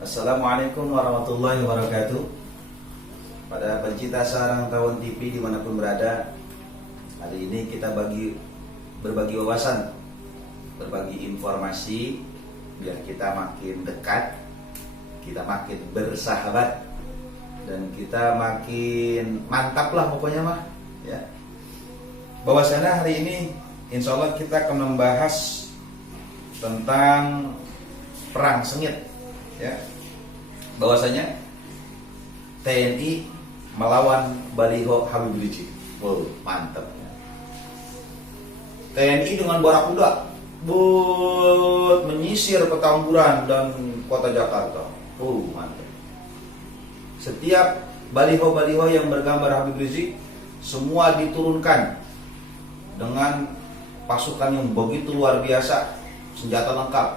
Assalamualaikum warahmatullahi wabarakatuh. Pada pencinta sarang tawon TV dimanapun berada, hari ini kita berbagi wawasan, berbagi informasi, biar kita makin dekat, kita makin bersahabat, dan kita makin mantap lah pokoknya mah ya. Bahwasanya hari ini insya Allah kita akan membahas tentang perang sengit ya. Bahwasanya TNI melawan baliho Habib Rizik. Oh, mantap ya. TNI dengan barakuda menyisir Petamburan dan kota Jakarta. Oh, mantap. Setiap baliho-baliho yang bergambar Habib Rizik semua diturunkan dengan pasukan yang begitu luar biasa, senjata lengkap.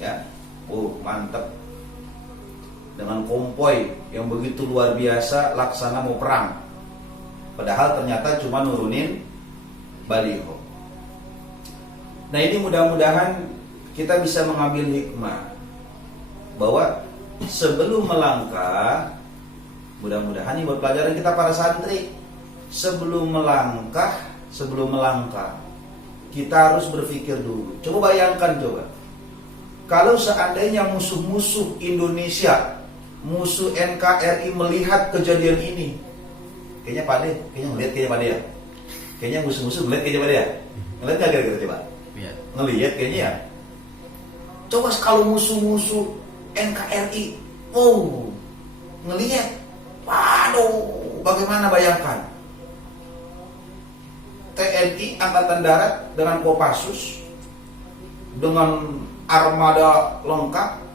Ya. Oh, mantap. Dengan konvoy yang begitu luar biasa, laksana mau perang. Padahal ternyata cuma nurunin baliho. Nah, ini mudah-mudahan kita bisa mengambil hikmah bahwa sebelum melangkah, mudah-mudahan ini buat pelajaran kita para santri, sebelum melangkah, kita harus berpikir dulu. Coba bayangkan kalau seandainya musuh-musuh Indonesia, musuh NKRI melihat kejadian ini, kayaknya ngeliat ya. Kayaknya musuh-musuh ngeliat Pak ya. Ngeliat nggak kira-kira coba? Iya. Ngeliat kayaknya ya. Coba kalau musuh-musuh NKRI, ngeliat, waduh, bagaimana bayangkan? TNI Angkatan Darat dengan Kopassus, dengan armada lengkap.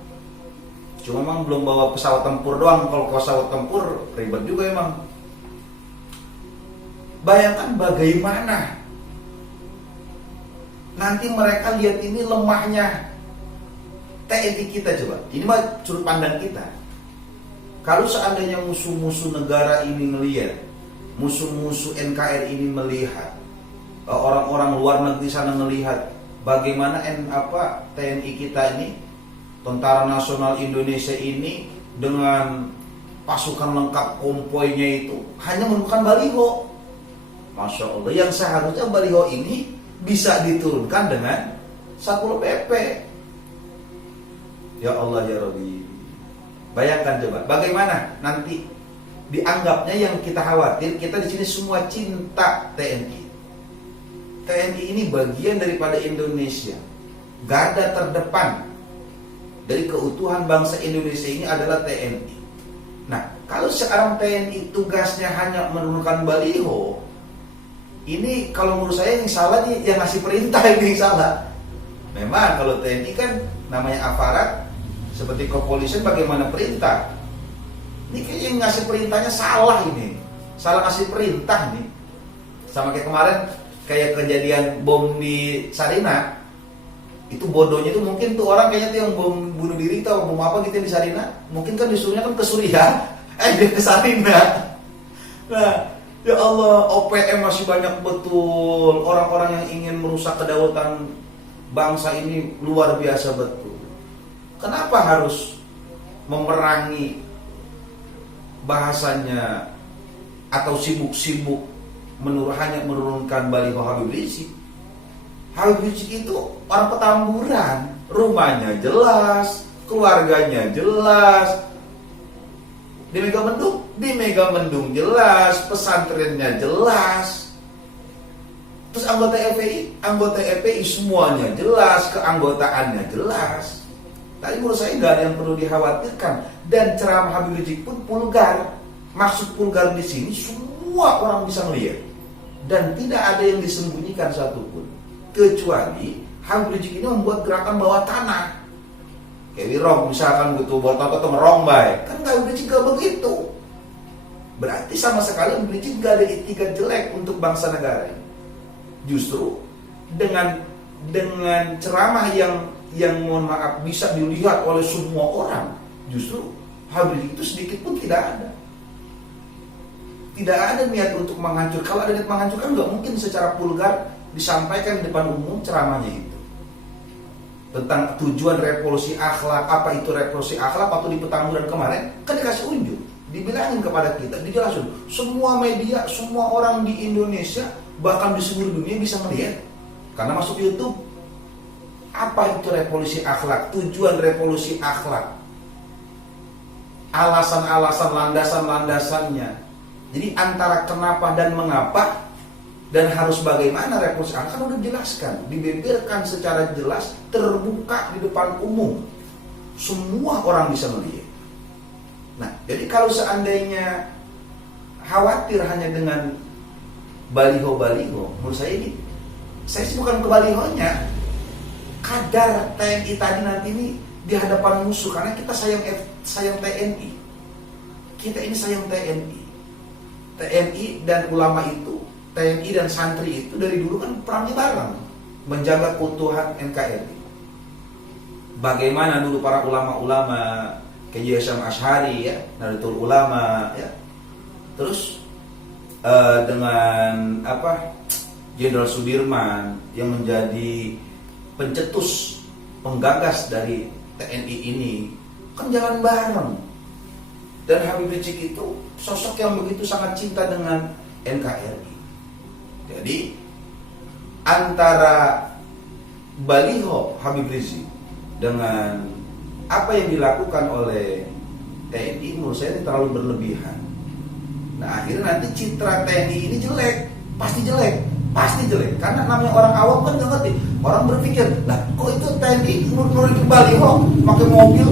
Cuma memang belum bawa pesawat tempur doang. Kalau pesawat tempur ribet juga emang. Bayangkan bagaimana nanti mereka lihat ini lemahnya TNI kita. Coba, ini mah sudut pandang kita. Kalau seandainya musuh-musuh negara ini melihat, musuh-musuh NKRI ini melihat, orang-orang luar negeri sana melihat bagaimana TNI kita ini, Tentara Nasional Indonesia ini dengan pasukan lengkap konvoynya itu hanya menemukan baliho. Masya Allah, yang seharusnya baliho ini bisa diturunkan dengan Satpol PP. Ya Allah ya Rabbi. Bayangkan coba, bagaimana nanti dianggapnya yang kita khawatir, kita di sini semua cinta TNI. TNI ini bagian daripada Indonesia. Garda terdepan dari keutuhan bangsa Indonesia ini adalah TNI. Nah, kalau sekarang TNI tugasnya hanya menurunkan baliho, ini kalau menurut saya yang salah nih, yang ngasih perintah ini yang salah. Memang kalau TNI kan namanya aparat, seperti kepolisian bagaimana perintah. Ini kayaknya yang ngasih perintahnya salah ini. Salah ngasih perintah nih. Sama kayak kemarin, kayak kejadian bom di Sarina. Itu bodohnya itu mungkin tuh orang kayaknya tuh yang bom bunuh diri atau bom apa gitu di Sarina, mungkin kan disuruhnya kan ke Suriah, dia ke Sarina. Nah, ya Allah, OPM masih banyak betul orang-orang yang ingin merusak kedaulatan bangsa ini, luar biasa betul. Kenapa harus memerangi bahasanya atau sibuk-sibuk hanya menurunkan baliho Habib Rizik? Habib Rizik itu orang Petamburan, rumahnya jelas, keluarganya jelas. Di Megamendung jelas, pesantrennya jelas. Terus anggota FPI semuanya jelas, keanggotaannya jelas. Tadi menurut saya nggak ada yang perlu dikhawatirkan. Dan ceramah Habib Rizik pun vulgar. Maksud vulgar di sini semua orang bisa melihat dan tidak ada yang disembunyikan satupun. Kecuali Habib Rizik ini membuat gerakan bawah tanah. Kayak wirong misalkan gitu, buat apa tuh merong baik. Kan Habib Rizik gak begitu. Berarti sama sekali Habib Rizik gak ada etikat jelek untuk bangsa negara ini. Justru dengan ceramah yang mohon maaf bisa dilihat oleh semua orang, justru Habib Rizik itu sedikit pun tidak ada. Tidak ada niat untuk menghancurkan. Kalau ada niat menghancurkan, nggak mungkin secara vulgar disampaikan di depan umum ceramahnya itu. tentang tujuan revolusi akhlak, apa itu revolusi akhlak waktu di Petamburan kemarin, kan dikasih unjuk, dibilangin kepada kita, dijelasin, semua media, semua orang di Indonesia, bahkan di seluruh dunia bisa melihat, karena masuk YouTube, apa itu revolusi akhlak, tujuan revolusi akhlak, alasan-alasan, landasan-landasannya. Jadi antara kenapa dan mengapa dan harus bagaimana revolusi akhlak kan udah dijelaskan, dibeberkan secara jelas, terbuka di depan umum. Semua orang bisa melihat. Nah, jadi kalau seandainya khawatir hanya dengan baliho-baliho, menurut saya ini, saya sih bukan ke balihonya, kadar TNI tadi nanti ini di hadapan musuh, karena kita sayang TNI. Kita ini sayang TNI. TNI dan ulama itu, TNI dan santri itu dari dulu kan perangnya bareng, menjaga keutuhan NKRI. Bagaimana dulu para ulama-ulama, Kiai Hasyim Asy'ari ya, Nahdlatul Ulama ya. Terus dengan Jenderal Sudirman yang menjadi pencetus, penggagas dari TNI ini, kan jalan bareng. Dan Habib Rizik itu sosok yang begitu sangat cinta dengan NKRI. Jadi antara baliho Habib Rizik dengan apa yang dilakukan oleh TNI, menurut saya ini terlalu berlebihan. Nah, akhirnya nanti citra TNI ini jelek, pasti jelek, karena namanya orang awam kan nggak ngerti. Orang berpikir, lah kok itu TNI nurunin baliho, pakai mobil,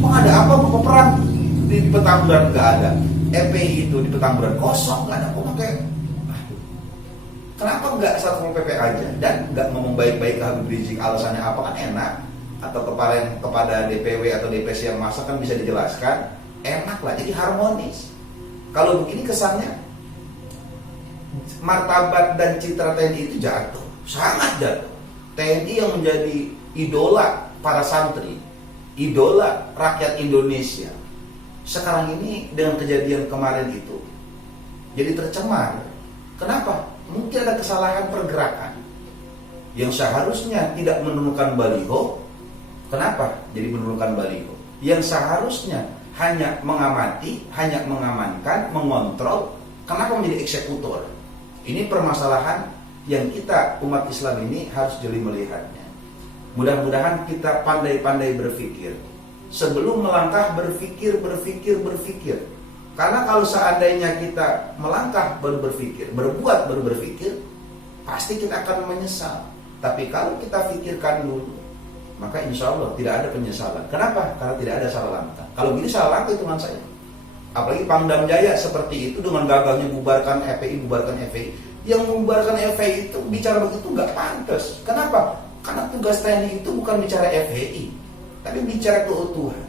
kok ada apa mau perang di Petamburan? Nggak ada. FPI itu di Petamburan kosong, nggak ada. Kok pakai? Kenapa nggak Satpol PP aja dan nggak ngomong baik-baik ke Habib Rizik? Alasannya apa? Kan enak. Atau kepada DPW atau DPC yang masak kan bisa dijelaskan, enak lah, jadi harmonis. Kalau begini kesannya martabat dan citra TNI itu jatuh, sangat jatuh. TNI yang menjadi idola para santri, idola rakyat Indonesia, sekarang ini dengan kejadian kemarin itu jadi tercemar. Kenapa? Mungkin ada kesalahan pergerakan yang seharusnya tidak menurunkan baliho. Kenapa jadi menurunkan baliho? Yang seharusnya hanya mengamati, hanya mengamankan, mengontrol, kenapa menjadi eksekutor? Ini permasalahan yang kita umat Islam ini harus jeli melihatnya. Mudah-mudahan kita pandai-pandai berpikir. Sebelum melangkah berpikir. Karena kalau seandainya kita melangkah baru berpikir, berbuat baru berpikir, pasti kita akan menyesal. Tapi kalau kita pikirkan dulu, maka insya Allah tidak ada penyesalan. Kenapa? Karena tidak ada salah langkah. Kalau gini salah langkah hitungan saya. Apalagi Pangdam Jaya seperti itu dengan gagalnya bubarkan FPI. Yang membubarkan FPI itu bicara begitu nggak pantas. Kenapa? Karena tugas TNI itu bukan bicara FPI, tapi bicara keutuhan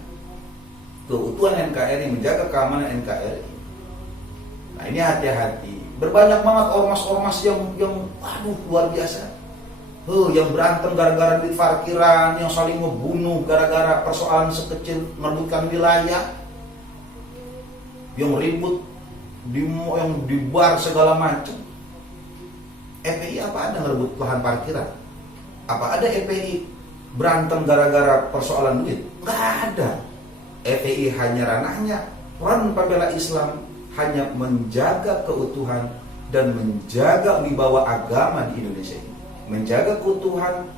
NKRI, menjaga keamanan NKRI. Nah ini hati-hati. Berbanyak banget ormas-ormas yang luar biasa. Yang berantem gara-gara duit parkiran, yang saling membunuh gara-gara persoalan sekecil merebutkan wilayah, yang ribut, yang dibar segala macam. FPI apa ada ngerebut lahan parkiran? Apa ada FPI berantem gara-gara persoalan duit? Nggak ada. FPI hanya ranahnya, Front Pembela Islam hanya menjaga keutuhan dan menjaga wibawa agama di Indonesia ini, menjaga keutuhan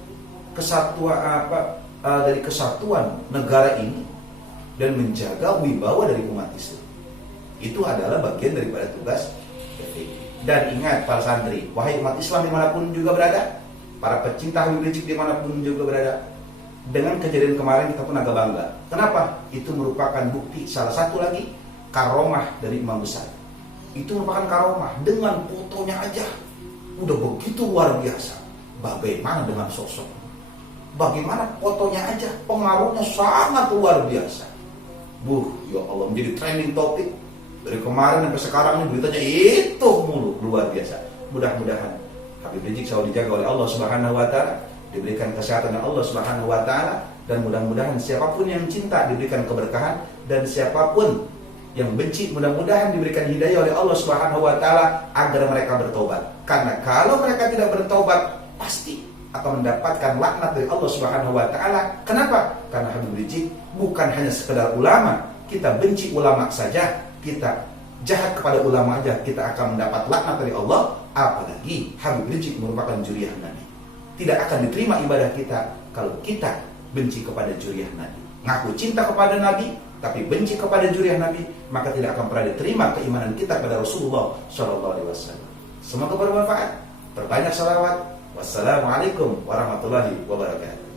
dari kesatuan negara ini dan menjaga wibawa dari umat Islam. Itu adalah bagian daripada tugas FPI. Dan ingat para santri, wahai umat Islam dimanapun juga berada, para pecinta Habib Rizik dimanapun juga berada, dengan kejadian kemarin kita pun agak bangga. Kenapa? Itu merupakan bukti salah satu lagi karomah dari imam besar. Itu merupakan karomah, dengan fotonya aja udah begitu luar biasa. Bagaimana dengan sosok? Bagaimana fotonya aja pengaruhnya sangat luar biasa. Ya Allah, menjadi trending topik dari kemarin sampai sekarang ini beritanya itu mulu, luar biasa. Mudah-mudahan Habib Rizik selalu dijaga oleh Allah Subhanahu wa taala, diberikan kesehatan oleh Allah Subhanahu wa taala, dan mudah-mudahan siapapun yang cinta diberikan keberkahan, dan siapapun yang benci mudah-mudahan diberikan hidayah oleh Allah Subhanahu wa taala agar mereka bertobat. Karena kalau mereka tidak bertobat, pasti akan mendapatkan laknat dari Allah Subhanahu wa taala. Kenapa? Karena Habib Rizik bukan hanya sekedar ulama. Kita benci ulama saja, kita jahat kepada ulama aja, kita akan mendapat laknat dari Allah. Apalagi Habib Rizik merupakan juriyah Nabi. Tidak akan diterima ibadah kita kalau kita benci kepada juriyah Nabi. Ngaku cinta kepada Nabi tapi benci kepada juriyah Nabi, maka tidak akan pernah diterima keimanan kita kepada Rasulullah SAW. Semoga bermanfaat. Perbanyak salawat. Wassalamualaikum warahmatullahi wabarakatuh.